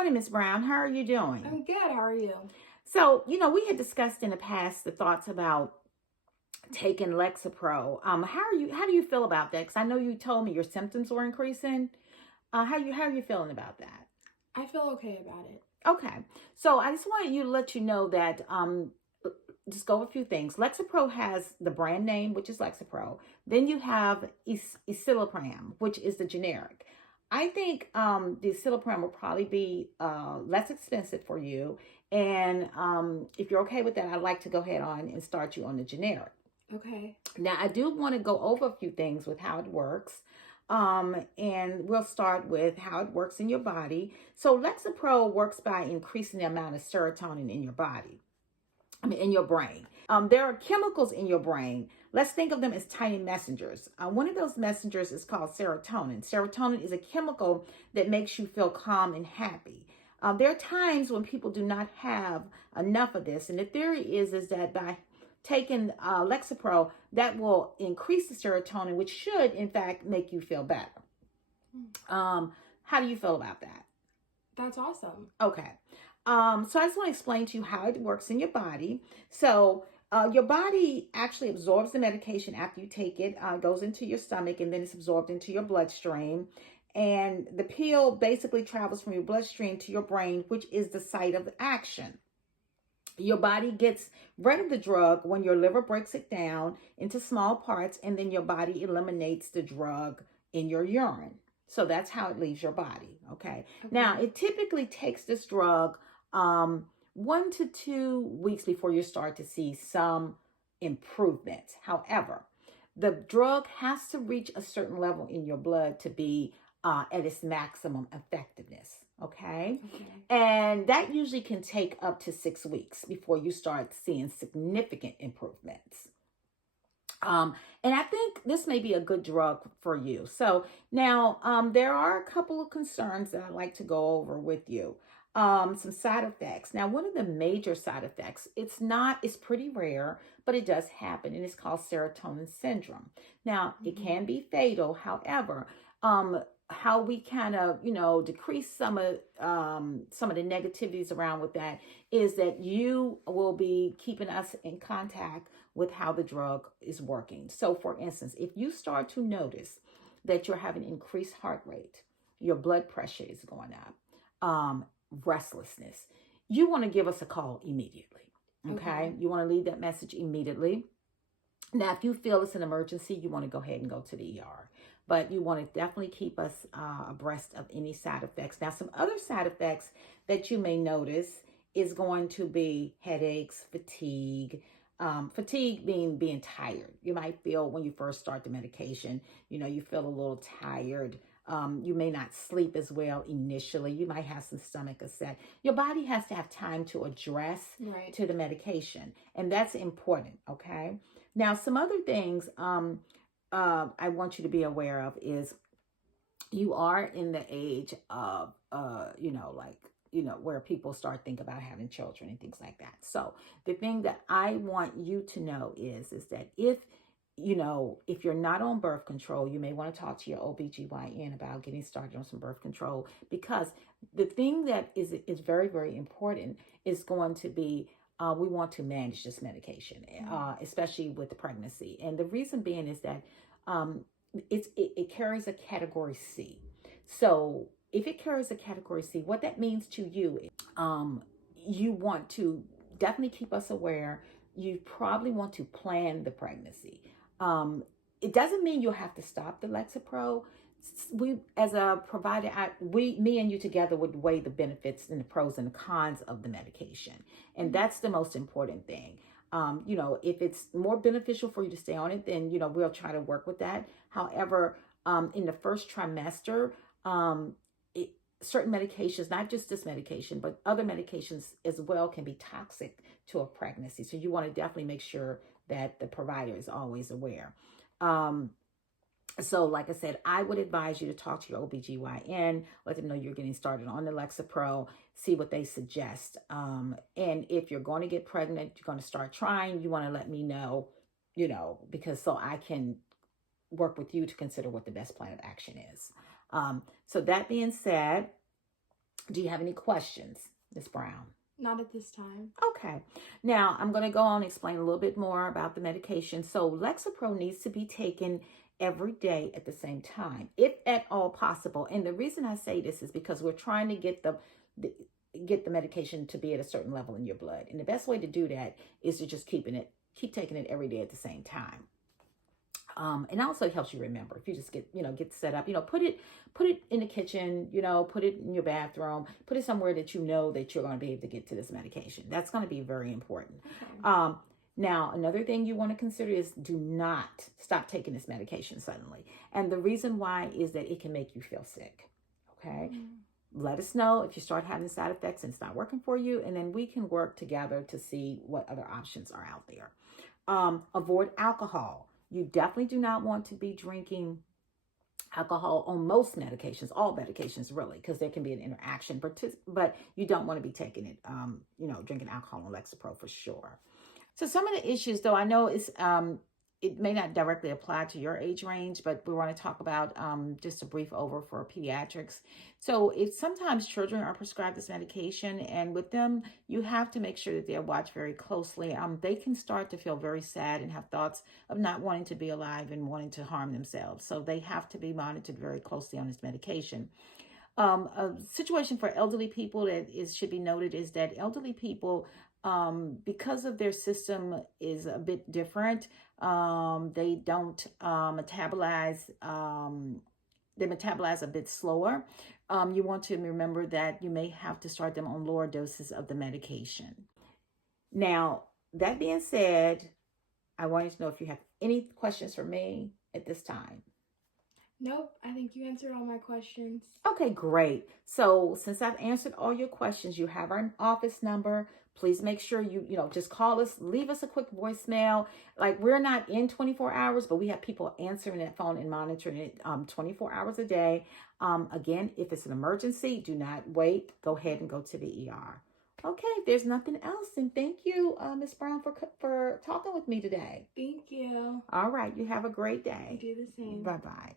morning, Miss Brown. How are you doing? I'm good. How are you? So, we had discussed in the past the thoughts about taking Lexapro. How do you feel about that? Because I know you told me your symptoms were increasing. How are you feeling about that? I feel okay about it. Okay. So I just wanted you to let you know that just go over a few things. Lexapro has the brand name, which is Lexapro. Then you have Escitalopram, which is the generic. I think the Escitalopram will probably be less expensive for you. And if you're okay with that, I'd like to go ahead on and start you on the generic. Okay. Now, I do want to go over a few things with how it works. And we'll start with how it works in your body. So Lexapro works by increasing the amount of serotonin in your body. In your brain. There are chemicals in your brain. Let's think of them as tiny messengers. One of those messengers is called serotonin. Serotonin is a chemical that makes you feel calm and happy. There are times when people do not have enough of this. And the theory is that by taking Lexapro, that will increase the serotonin, which should, in fact, make you feel better. How do you feel about that? That's awesome. Okay. So I just want to explain to you how it works in your body. So your body actually absorbs the medication after you take it, goes into your stomach, and then it's absorbed into your bloodstream. And the pill basically travels from your bloodstream to your brain, which is the site of action. Your body gets rid of the drug when your liver breaks it down into small parts, and then your body eliminates the drug in your urine. So that's how it leaves your body. Okay. Now, it typically takes this drug 1 to 2 weeks before you start to see some improvement. However, the drug has to reach a certain level in your blood to be at its maximum effectiveness. Okay. And that usually can take up to 6 weeks before you start seeing significant improvements. And I think this may be a good drug for you. So now there are a couple of concerns that I'd like to go over with you. Some side effects. Now, one of the major side effects, it's pretty rare, but it does happen, and it's called serotonin syndrome. Now, it can be fatal. However, how we kind of decrease some of the negativities around with that is that you will be keeping us in contact with how the drug is working. So for instance, if you start to notice that you're having increased heart rate, your blood pressure is going up, restlessness, you want to give us a call immediately. Okay. You want to leave that message immediately. Now, if you feel it's an emergency, you want to go ahead and go to the ER. But you want to definitely keep us abreast of any side effects. Now, some other side effects that you may notice is going to be headaches, fatigue. Fatigue being tired. You might feel when you first start the medication, you feel a little tired. You may not sleep as well initially. You might have some stomach upset. Your body has to have time to address to the medication. And that's important, okay? Now, some other things I want you to be aware of is you are in the age of, where people start thinking about having children and things like that. So the thing that I want you to know is that if you're not on birth control, you may want to talk to your OBGYN about getting started on some birth control, because the thing that is very, very important is going to be we want to manage this medication, especially with the pregnancy. And the reason being is that it carries a category C. So if it carries a category C, what that means to you is you want to definitely keep us aware. You probably want to plan the pregnancy. It doesn't mean you'll have to stop the Lexapro. We, as a provider, me and you together would weigh the benefits and the pros and the cons of the medication. And that's the most important thing. If it's more beneficial for you to stay on it, then, we'll try to work with that. However, in the first trimester, certain medications, not just this medication, but other medications as well, can be toxic to a pregnancy. So you want to definitely make sure that the provider is always aware. So like I said, I would advise you to talk to your OBGYN, let them know you're getting started on the Lexapro, see what they suggest. And if you're going to get pregnant, you're going to start trying, you want to let me know, because so I can work with you to consider what the best plan of action is. So that being said, Do you have any questions, Ms. Brown? Not at this time. Okay. Now, I'm going to go on and explain a little bit more about the medication. So, Lexapro needs to be taken every day at the same time, if at all possible. And the reason I say this is because we're trying to get the medication to be at a certain level in your blood. And the best way to do that is to just keep taking it every day at the same time. And also it helps you remember. If you just get set up, put it in the kitchen, put it in your bathroom, put it somewhere that you know that you're going to be able to get to this medication. That's going to be very important. Okay. Now, another thing you want to consider is do not stop taking this medication suddenly. And the reason why is that it can make you feel sick. Okay. Let us know if you start having side effects and it's not working for you, and then we can work together to see what other options are out there. Avoid alcohol. You definitely do not want to be drinking alcohol on most medications, all medications really, because there can be an interaction, but you don't want to be taking it, drinking alcohol on Lexapro for sure. So some of the issues, though, I know it may not directly apply to your age range, but we want to talk about just a brief over for pediatrics. So if sometimes children are prescribed this medication, and with them, you have to make sure that they're watched very closely. They can start to feel very sad and have thoughts of not wanting to be alive and wanting to harm themselves. So they have to be monitored very closely on this medication. A situation for elderly people that should be noted is that elderly people, because of their system is a bit different, they don't metabolize, they metabolize a bit slower. You want to remember that you may have to start them on lower doses of the medication. Now, that being said, I wanted to know if you have any questions for me at this time. Nope, I think you answered all my questions. Okay, great. So since I've answered all your questions, you have our office number. Please make sure you just call us, leave us a quick voicemail. Like, we're not in 24 hours, but we have people answering that phone and monitoring it 24 hours a day. Again, if it's an emergency, do not wait. Go ahead and go to the ER. Okay, if there's nothing else, then thank you, Ms. Brown, for talking with me today. Thank you. All right, you have a great day. You do the same. Bye-bye.